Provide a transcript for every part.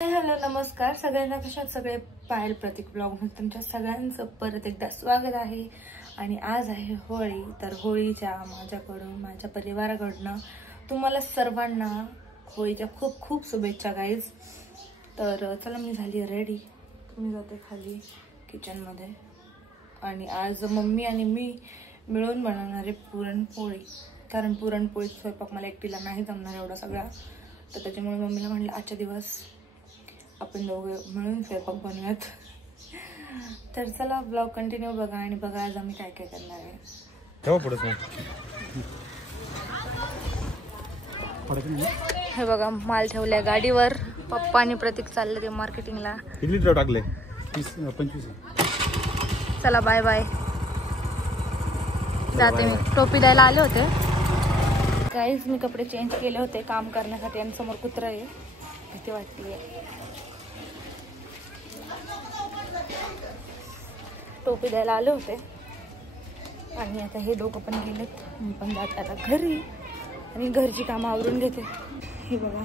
Hello नमस्कार सगळ्यांना, कशात सगळे पायल प्रतीक ब्लॉग मध्ये तुमच्या सगळ्यांचं परत एकदा स्वागत आहे। आणि आज आहे होळी, तर होळीच्या माझ्याकडून माझ्या परिवाराकडून तुम्हाला सर्वांना होळीच्या खूप खूप शुभेच्छा गाईज। तर चला मी झाली रेडी, मी जाते खाली किचन मध्ये आणि आज मम्मी आणि मी मिळून बनवणार आहे पुरणपोळी, कारण पुरणपोळी स्वयंपाक मला एकटीला नाही जमणार एवढा सगळा, तर त्याच्यामुळे मम्मीला म्हटलं आजच्या दिवस आपण दोघे मिळून स्वयंपाक बनवूयात। तर चला ब्लॉग कंटिन्यू बघा आणि बघा आज आम्ही काय काय करणार आहे। हे बघा माल ठेवलाय गाडीवर, पप्पा आणि प्रतीक चालले ते मार्केटिंगला। किती टाकले? 25। चला बाय बाय, जाते मी। टोपी द्यायला आले होते गाईज, मी कपडे चेंज केले होते काम करण्यासाठी आणि समोर कुत्रा आहे, भीती वाटते। टोपी द्यायला आले होते आणि आता हे दोघं पण गेलेत, मी पण जाते आता घरी आणि घरची कामं आवरून घेते। हे बघा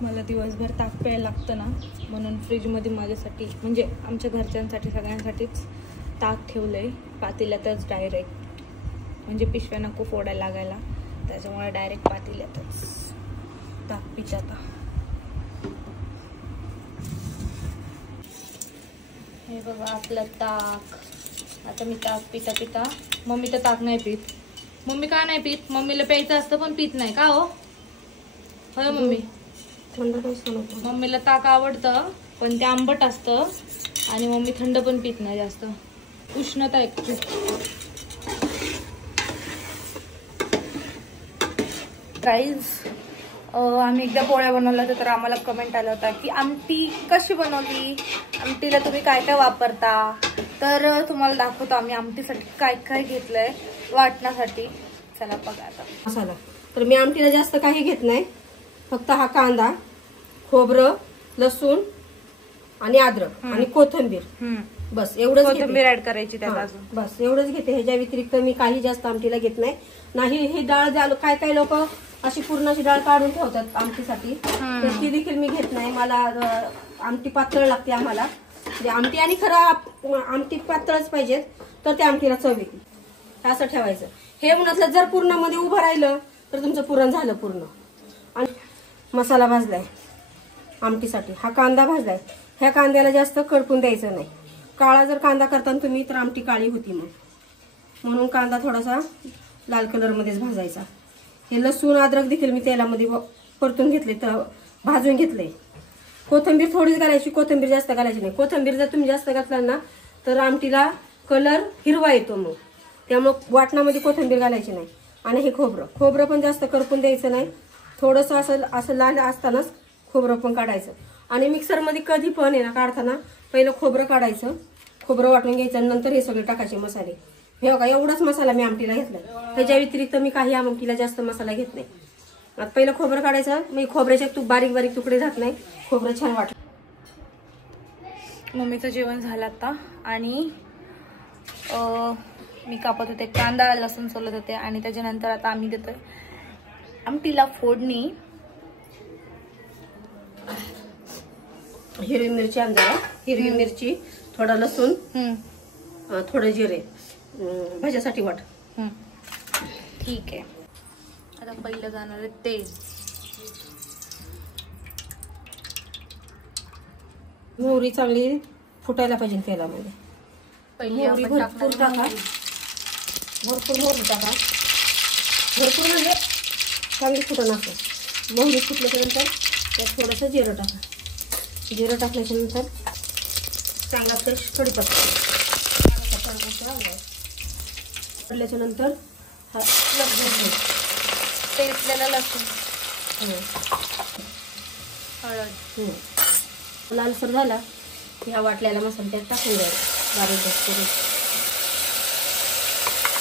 मला दिवसभर ताक प्यायला लागतं ना, म्हणून फ्रीजमध्ये माझ्यासाठी म्हणजे आमच्या घरच्यांसाठी सगळ्यांसाठीच ताक ठेवलंय पातेल्यातच डायरेक्ट, म्हणजे पिशव्या नको फोडायला लागायला, त्याच्यामुळे डायरेक्ट पातेल्यातच ताक पिते आता। हे बघा आपलं ताक, आता मी ताक पिता पिता, मम्मी तर ताक नाही पित। मम्मी का नाही पित? मम्मीला प्यायचं असतं पण पित नाही का हो? होय मम्मी, मम्मीला ताक आवडतं पण ते आंबट असतं आणि मम्मी थंड पण पित नाही जास्त, उष्णता एक खूप। गाईज आम्ही एकदा पोळ्या बनवल्या होत्या, तर आम्हाला कमेंट आला होता की आमटी कशी बनवली, आमटीला तुम्ही काय काय वापरता, तर तुम्हाला दाखवतो आम्ही आमटीसाठी काय काय घेतलंय वाटण्यासाठी। चला बघा आता मसाला। तर मी आमटीला जास्त काही घेत नाही, फक्त हा कांदा, खोबरं, लसूण आणि अद्रक आणि कोथिंबीर, बस एवढंच। कोथिंबीर ऍड करायची त्यात अजून, बस एवढंच घेते। ह्याच्या व्यतिरिक्त मी काही जास्त आमटीला घेत नाही। ही डाळ द्या, काय काय लोक अशी पूर्णाची डाळ काढून ठेवतात आमटीसाठी, तर ती देखील मी घेत नाही। मला आमटी पातळ लागते आम्हाला, म्हणजे आमटी आणि खरं आमटी पातळच पाहिजेत तर त्या आमटीला चव येते, असं ठेवायचं। हे उन्हातलं जर पूर्णामध्ये उभं राहिलं तर तुमचं पुरण झालं पूर्ण। आणि मसाला भाजलाय आमटीसाठी, हा कांदा भाजलाय, ह्या कांद्याला जास्त करपून द्यायचं नाही। काळा जर कांदा करताना तुम्ही तर आमटी काळी होती मग, म्हणून कांदा थोडासा लाल कलर मध्येच भाजायचा। हे लसूण अद्रक देखील मी तेलामध्ये परतून घेतले, तर भाजून घेतले। कोथिंबीर थोडीच घालायची, कोथिंबीर जास्त घालायची नाही। कोथिंबीर जर तुम्ही जास्त घातला ना तर आमटीला कलर हिरवा येतो मग, त्यामुळे वाटणामध्ये कोथिंबीर घालायची नाही। आणि हे खोबरं पण जास्त करपून द्यायचं नाही, थोडंसं असं लाल असतानाच खोबरं पण काढायचं। आणि मिक्सरमध्ये कधी पण आहे ना काढताना पहिलं खोबरं काढायचं, खोबरं वाटून घ्यायचं, नंतर हे सगळे टाकायचे मसाले। हे बघा एवढाच मसाला मी आमटीला घेतलाय, त्याच्या व्यतिरिक्त मी काही आमटीला जास्त मसाला घेत नाही। आता पहिलं खोबरं काढायचं, मी खोबऱ्याचे बारीक बारीक तुकडे घात नाही, खोबरं छान वाटलं। मम्मीचं जेवण झालं आता आणि मी कापत होते कांदा, लसूण सोलत होते आणि त्याच्यानंतर आता आम्ही देतोय आमटीला फोडणी। हिरवी मिरची आणजा, हिरवी मिरची, थोडा लसूण, थोडं जिरे भाज्यासाठी वाट। ठीक आहे, आता पहिलं जाणार आहे तेल। मोहरी चांगली फुटायला पाहिजे तेलामध्ये, पहिली भरपूर टाका, भरपूर मोहरी टाका, भरपूर म्हणजे चांगली फुटण असं। मोहरी फुटल्याच्या नंतर त्यात थोडंसं जिरं टाका, जिरं टाकल्याच्या नंतर चांगला फ्रेश कढीपत्ता पडल्याच्या नंतर हा लसूण, पेटलेला लसूण, हळद, लालसर झाला ह्या वाटलेला मसाला त्यात टाकून द्यायचा बारीक करून।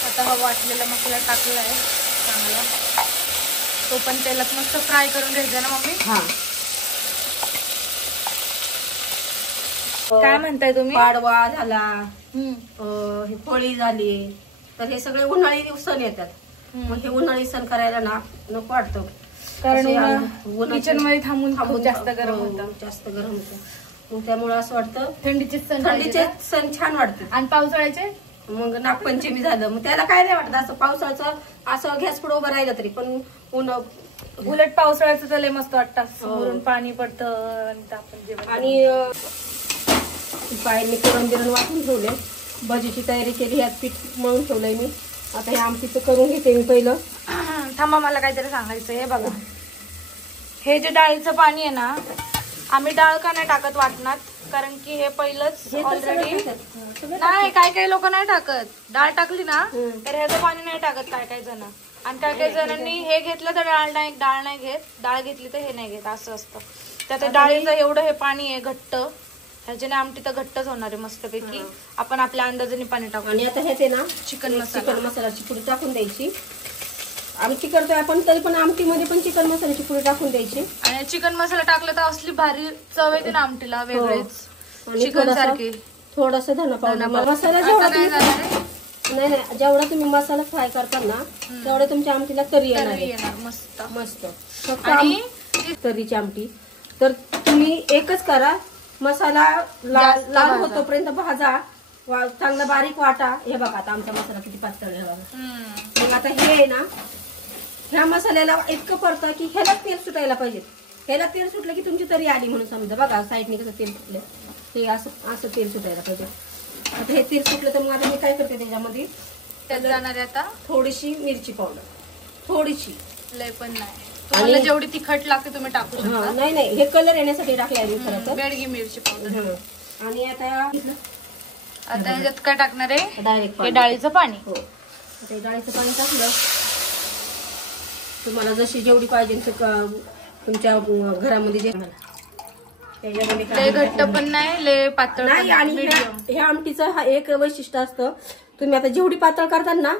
आता हा वाटलेला मसाला टाकला आहे चांगला, तो पण तेलात मस्त फ्राय करून घ्यायचा ना मम्मी? हा। काय म्हणताय तुम्ही? पाडवा झाला, हे होळी झाली, तर हे सगळे उन्हाळी सण येतात, मग हे उन्हाळी सण करायला ना नको वाटतं। कारण किचन मध्ये थांबून जास्त गरम होतं. जास्त गरम होतं मग त्यामुळे असं वाटतं थंडीचे सण छान वाटते. आणि पावसाळ्याचे मग नागपंचमी झालं मग त्याला काय नाही वाटत असं पावसाचं असं गॅस पुढे उभं राहिलं तरी पण उलट पावसाळ्याचं तर लय मस्त वाटतं. समोरून पाणी पडतं आपण जेवण आणि पायांनी पुरण बिरण वाटून ठेवले. भजीची तयारी केली. ह्यात पीठ मळून ठेवलंय मी. आता हे आमटीचं करून घेते मी पहिलं. थांबा मला काहीतरी सांगायचं. हे बघा हे जे डाळीचं पाणी आहे ना आम्ही डाळ का नाही टाकत वाटणात कारण की हे पहिलंच ऑलरेडी नाही. काही लोक नाही टाकत. डाळ टाकली ना तर ह्याचं पाणी नाही टाकत काही जण. आणि काही जणांनी हे घेतलं तर डाळ नाही घेत. डाळ घेतली तर हे नाही घेत असं असतं. त्यात डाळीचं एवढं हे पाणी आहे घट्ट. ह्याच्याने आमटी तर घट्टच होणार आहे मस्तपैकी. आपण आपल्या अंदाजाने पाणी टाकू. आणि आता ह्याचे ना चिकन मसाल्याची पुडी टाकून द्यायची. आमटी करतोय आपण तरी पण आमटीमध्ये पण चिकन मसाल्याची पुडी टाकून द्यायची. आणि चिकन मसाला टाकला तर असली भारी चव येते ना आमटीला वेगळीच. चिकन सारखी थोडस धना पावडर. मसाला जेवढा नाही जेवढा तुम्ही मसाला फ्राय करता ना तेवढा तुमच्या आमटीला तरी येणार. मस्त मस्त. फक्त तरीची आमटी तर तुम्ही एकच करा. मसाला लाल होतोपर्यंत भाजा. चांगला बारीक वाटा. हे बघा आता आमचा मसाला किती पातळ आहे बघा. मग आता हे ना ह्या मसाल्याला इतकं पडतं की ह्याला तेल सुटायला पाहिजे. ह्याला तेल सुटलं की तुमची तरी आली म्हणून समजा. बघा साईडने कसं तेल सुटलं ते असं तेल सुटायला पाहिजे. आता हे तेल सुटलं तर मग आता मी काय करते त्याच्यामध्ये त्यात जाणार आता थोडीशी मिरची पावडर. थोडीशी लय पण नाही. तुम्हाला जेवढी तिखट लागते तुम्ही टाकू शकता. नाही हे कलर येण्यासाठी टाकले मी खरं तर. बेडगी मिरची पावडर. आणि आता ह्याच्यात काय टाकणार आहे डायरेक्ट हे डाळीचं पाणी. हो ते डाळीचं पाणी टाकलं तुम्हाला जशी जेवढी पाहिजे तुमच्या घरामध्ये जे लय घट्ट पण नाही लय पातळ नाही. आणि ह्या आमटीचं हा एक वैशिष्ट्य असतं. तुम्ही आता जेवढी पातळ करता ना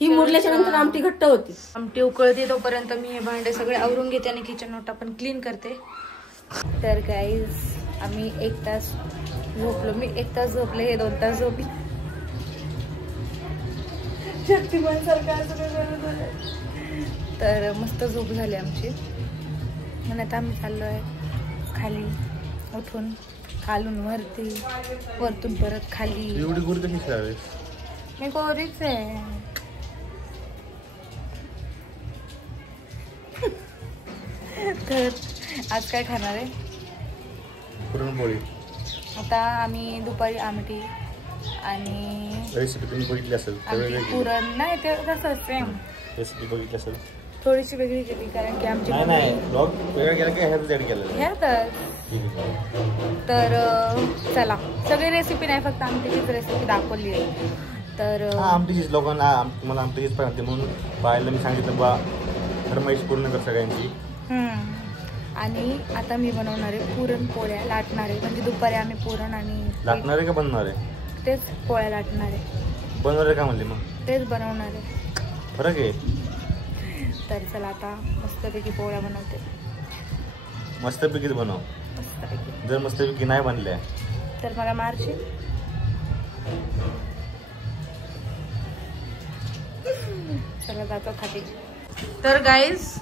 ही मुरल्याच्या नंतर आमटी घट्ट होती. आमटी उकळते तोपर्यंत मी हे भांडे सगळे आवरून घेते आणि किचन ओटा पण क्लीन करते. तर गाईज आम्ही 1 तास झोपलो. मी 1 तास झोपले. हे 2 तास झोपले. शक्तिमान सारखं तर मस्त झोप झाली आमची. आणि आता आम्ही चाललोय खाली. उठून खालून वरती वरतून परत खाली. एवढी गोरी कशी खेळावी. मी गोरीच आहे. तर आज काय खाणार आहे पुरणपोळी. आता आम्ही दुपारी आमटी आणि रेसिपी तुम्ही बघितली असेल पुरण नाही ते कसं सेम रेसिपी बघितली असेल थोडीशी वेगळी केली कारण की आमची नाही ब्लॉग वेगळा केला की ह्याच ऍड केलेलं ह्यातच. तर चला सगळी रेसिपी नाही फक्त आमटीचीच रेसिपी दाखवली आहे. तर आमटीचीच लोकांना तुम्हाला आमटीचीच पाहिजे म्हणून पाहायला मी सांगितलं बा फरमाईश पूर्ण कर सगळ्यांची. आणि आता मी बनवणार आहे पुरणपोळ्या लाटणार आहे. म्हणजे दुपारी आम्ही पुरण आणि लाटणार आहे का बनवणार आहे. तेच पोळ्या लाटणार आहे. बनवणार आहे का म्हणले मग तेच बनवणार आहे. फरक आहे. तर चला आता मस्तपैकी पोळ्या बनवते. मस्तपैकीच बनव. मस्तपैकी. जर मस्तपैकी नाही बनल्या तर मला मारशील. चला जातो खाली. तर गाईज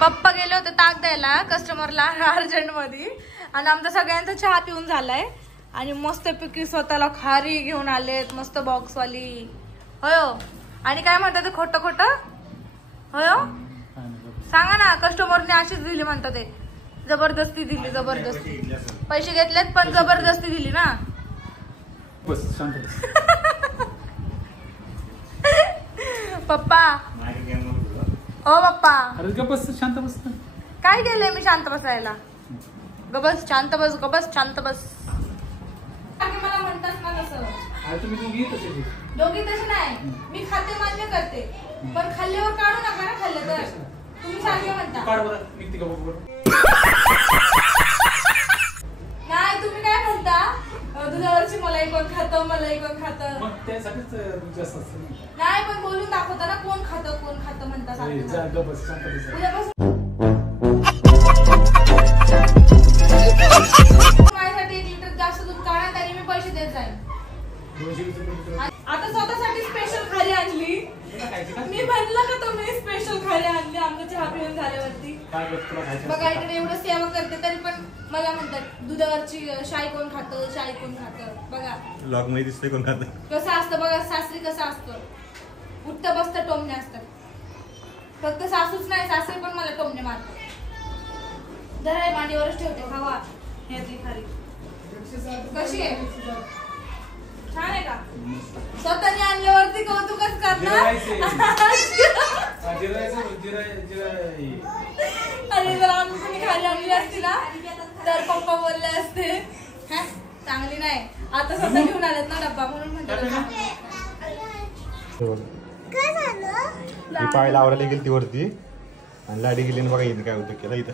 पप्पा गेले होते ताक द्यायला कस्टमरला अर्जंट मध्ये. आणि आमचा सगळ्यांचा चहा पिऊन झालाय. आणि मस्तपैकी स्वतःला खारी घेऊन आलेत मस्त बॉक्सवाली. होय. आणि काय म्हणतात ते खोटं खोटं. होय सांगा ना. कस्टमरने अशीच दिली म्हणतात ते. जबरदस्ती दिली. जबरदस्ती पैसे घेतलेत पण जबरदस्ती दिली ना. पप्पा ओ पप्पा शांत बस. काय केलंय मी शांत बसायला. गबस शांत बस. गबस शांत बस. मला म्हणतात ना तसं. दोघी तसे नाही. मी खाते मान्य करते पण खाल्ल्यावर काढू नका ना. खाल्लं तर तुम्ही सारखे म्हणता. नाही तुम्ही काय म्हणता दुधावरची मलाई कोण खातं मलाई कोण खातं. नाही पण बोलून दाखवता ना कोण खातं म्हणता. माझ्यासाठी 1 लिटर जास्त दूध काढा तरी मी पैसे देत जाईल. आता स्वतःसाठी स्पेशल खारी आणली. मी म्हणलं का तुम्ही स्पेशल खारी आणली. मस्त चहा पिऊन झाल्यावरती बघा इकडे एवढं सेवा करते तरी पण मला म्हणतात दुधावरची शाई कोण खातं शाई कोण खातं. बघा ब्लॉग मध्ये दिसतंय कोण खातं कसं असतं बघा सासरी कसं असतं उठतं बसतं टोमणे असतात. फक्त सासूच नाही सासरी पण मला टोमणे मारतात. जरा मांडीवरच ठेवते खावा ह्यातली खारी कशी आहे छान आहे का. स्वतःने आणल्यावरती कौतुकच करणार. अरे जर आम्ही खाली आणली असती ना तर पप्पा बोलले असते चांगली नाही. आता स्वतः घेऊन आलेत ना डब्बा म्हणून म्हणतात. ती पाय लावरायला गेली ती वरती आणि लाडी गेली बघा इथे काय होतं केलं इथं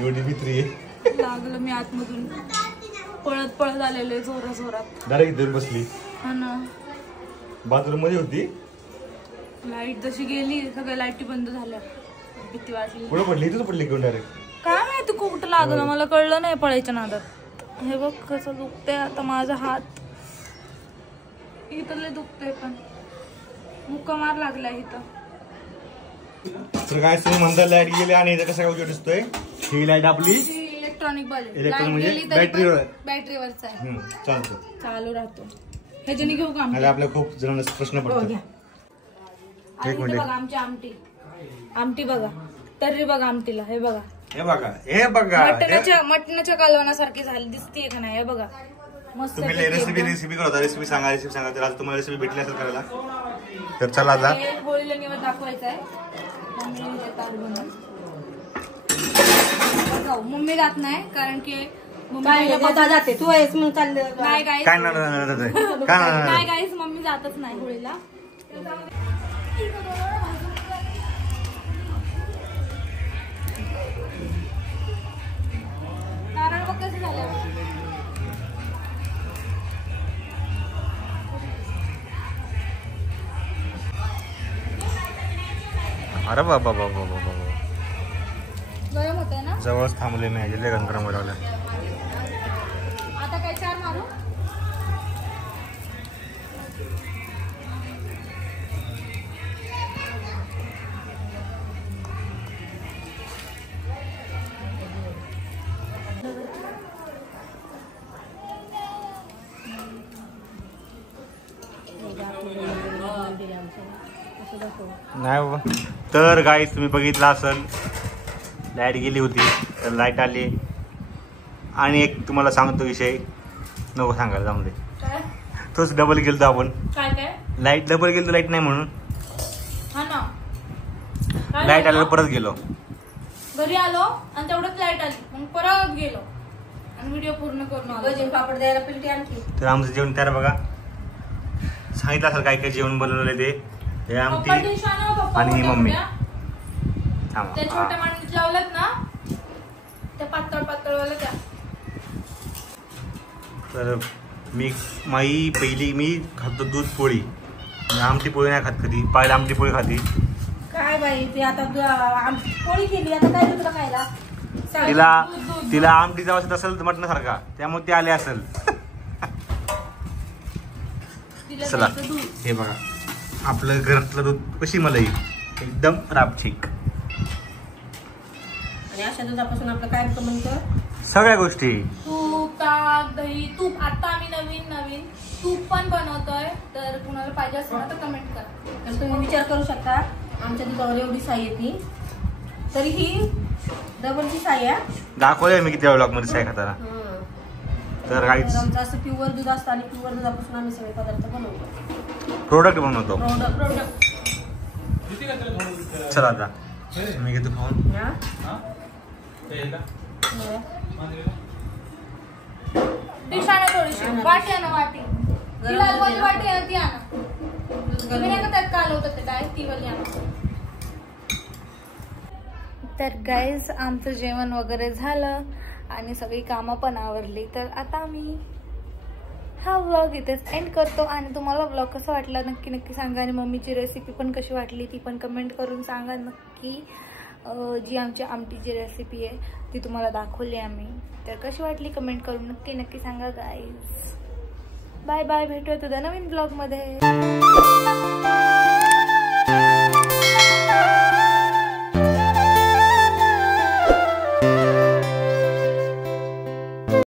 एवढी भित्री आहे. लागलं मी आतमधून पळत पळत आलेले जोरा जोरात डायरेक्ट इथे बसली. हा ना बाथरूम मध्ये होती. लाईट जशी गेली सगळ्या लाईटी बंद झाल्या. भीती वाटली. कुठं पडली इथंच पडली घेऊन डायरेक्ट काय माहिती कुठं लागलं मला कळलं नाही पळायच्या नादात. हे बघ कसं दुखतंय आता माझा हात इथं लय दुखतंय पण मुक्का मार लागलाय इथं. तर काय तुम्ही म्हणता लाईट गेली आणि इथं कसं काय दिसतोय. ही लाईट आपली इलेक्ट्रॉनिक बल्ब इलेक्ट्रॉनिक म्हणजे बॅटरीवरचा आहे. चालतो चालू राहतो. ह्याच्याने घेऊ का आपल्याला खूप जणांना प्रश्न पडतो. एक मिनिट बघा आमची आमटी बघा तर्री बघा आमटीला. हे बघा हे बघा मटणाच्या कालवणासारखी झाली दिसतीये का नाही. हे बघा मस्त. तुम्ही रेसिपी करता रेसिपी सांगा तर आज तुम्हाला रेसिपी भेटली असेल करायला तर चला आता होळीला निवड दाखवायचा आहे. मम्मी जात नाही कारण की जाते तू आहेस म्हणून चाललं नाही गाईस काय गाईस मम्मी जातच नाही होळीला. नारळ बघ कसं झालं. अरे बाबा बाबा बाबा गरम होतंय ना. जवळच थांबले मी लय गरम व्हायला. आता काय चार मारू. नाही बाबा. तर गाईस तुम्ही बघितलं असेल लाईट गेली होती तर लाईट आली आणि एक तुम्हाला सांगतो विषय नको सांगायला जाऊन दे. तोच डबल गेलतो आपण. काय लाईट डबल गेलतो लाईट नाही म्हणून. हा ना लाईट आल्यावर परत गेलो घरी आलो आणि तेवढंच लाईट आली मग परत गेलो आणि व्हिडिओ पूर्ण करून आलो. पापड द्यायला पिलटी आणखी. तर आमचं जेवण तयार बघा. सांगितलं असेल काय काय जेवण बनवलेलं ते. हे आमटी आणि मम्मी. त्या छोट्या मांडीत लावल्यात ना त्या पातळ वाल्या त्या. तर मी खातो दूध पोळी. आमटी पोळी नाही खात कधी. पाहिलं आमटी पोळी खाती. काय बाई ते आता पोळी केली आता काय तुला खायला. तिला आमटी जावं असेल तर मटणासारखा त्यामुळे ते आले असेल. चला हे बघा आपलं घरातलं दूध कशी मलाई एकदम रापचिक. आणि अशा दुधापासून आपलं काय म्हणतं सगळ्या गोष्टी तूप ताक दही तूप. आता आम्ही नवीन तूप पण बनवतोय. तर कुणाला पाहिजे असेल तर कमेंट करा. तर तुम्ही विचार करू शकता आमच्या दुधावर एवढी साई येते तरी ही डबलची साई आहे. दाखवलंय मी किती ब्लॉग मध्ये साई खाताना. तर काहीच आमचं असं प्युअर दूध असतं आणि प्युअर दुधापासून आम्ही सगळे पदार्थ बनवतो. प्रोडक्ट बनवतो. प्रोडक्ट चला आता मी घेतो खाऊन. डिश आणा थोडीशी. वाटी आणा वाटी. ती लालवाली वाटी आहे ती आणा. तुम्ही नाही का त्यात कालवतात ते डायरेक्ट ती वाली आणा. तर गाईज आमचं जेवण वगैरे झालं आणि सगळी कामं पण आवरली. तर आता मी हा व्लॉग इथेच एंड करतो. आणि तुम्हाला व्लॉग कसा वाटला नक्की सांगा. आणि मम्मीची रेसिपी पण कशी वाटली ती पण कमेंट करून सांगा नक्की. जी आमची आमटीची रेसिपी आहे ती तुम्हाला दाखवली आम्ही. तर कशी वाटली कमेंट करून नक्की सांगा गाईज. Bye bye. भेटूया तुझ्या नवीन ब्लॉगमध्ये.